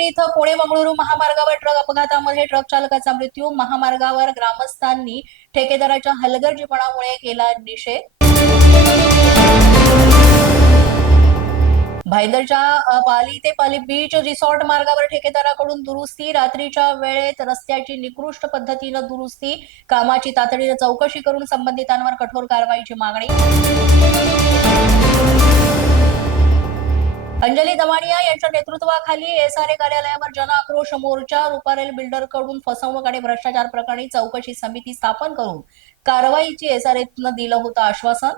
इथं पुणे मंगळुरू महामार्गावर truck अपघातामध्ये truck चालकाचा मृत्यू. महामार्गावर ग्रामस्थांनी ठेकेदाराच्या हलगर्जीपणामुळे केला निषेध. भाईंदरच्या पाली ते पाली बीच रिसॉर्ट मार्गावर ठेकेदाराकडून दुरुस्ती रात्रीच्या वेळेत रस्त्याची निकृष्ट पद्धतीनं दुरुस्ती कामाची तातडीनं चौकशी करून संबंधितांवर कठोर कारवाईची मागणी. अंजली दमानिया यांच्या नेतृत्वाखाली एसआरए कार्यालयावर जनआक्रोश मोर्चा रुपारेल बिल्डरकडून फसवणूक आणि भ्रष्टाचार प्रकरणी चौकशी समिती स्थापन करून कारवाईची एसआरएनं दिलं होतं आश्वासन.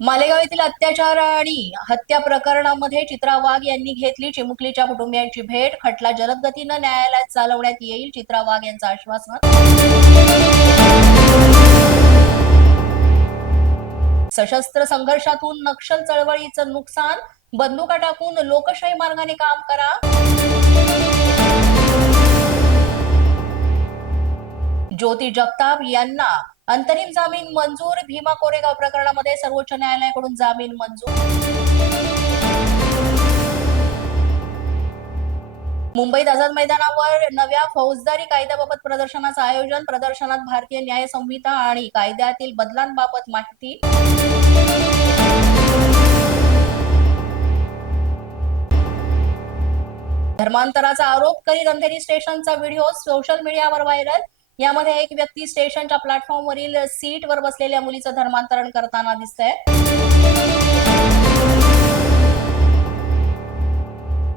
मालेगाव येथील अत्याचार आणि हत्या प्रकरणामध्ये चित्रा वाघ यांनी घेतली चिमुकलीच्या कुटुंबियांची भेट. खटला जलदगतीनं न्यायालयात चालवण्यात येईल चित्रा वाघ यांचं आश्वासन. सशस्त्र संघर्षातून नक्षल चळवळीचं नुकसान बंदुका टाकून लोकशाही मार्गाने काम करा. ज्योती जगताप यांना अंतरिम जामीन मंजूर भीमा कोरेगाव प्रकरणामध्ये सर्वोच्च न्यायालयाकडून जामीन मंजूर. मुंबईत आझाद मैदानावर नव्या फौजदारी कायद्याबाबत प्रदर्शनाचं आयोजन प्रदर्शनात भारतीय न्याय संहिता आणि कायद्यातील बदलांबाबत माहिती. धर्मांतराचा आरोप करीत अंधेरी स्टेशनचा व्हिडिओ सोशल मीडियावर व्हायरल. यामध्ये एक व्यक्ती स्टेशनच्या प्लॅटफॉर्मवरील सीटवर बसलेल्या मुलीचं धर्मांतरण करताना दिसतंय.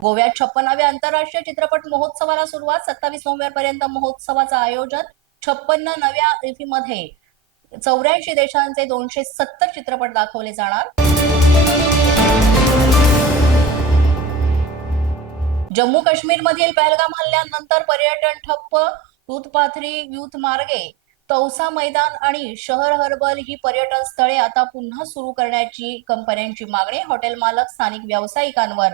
गोव्यात छप्पनाव्या आंतरराष्ट्रीय चित्रपट महोत्सवाला सुरुवात सत्तावीस नोव्हेंबर पर्यंत महोत्सवाचं आयोजन छप्पन्न नव्या मध्ये चौऱ्याऐंशी देशांचे दोनशे सत्तर चित्रपट दाखवले जाणार. जम्मू काश्मीर मधील पहलगाम हल्ल्यानंतर पर्यटन ठप्प दूधपाथरी युथ मार्गे तौसा मैदान आणि शहर हर्बल ही पर्यटन स्थळे आता पुन्हा सुरू करण्याची कंपन्यांची मागणी. हॉटेल मालक स्थानिक व्यावसायिकांवर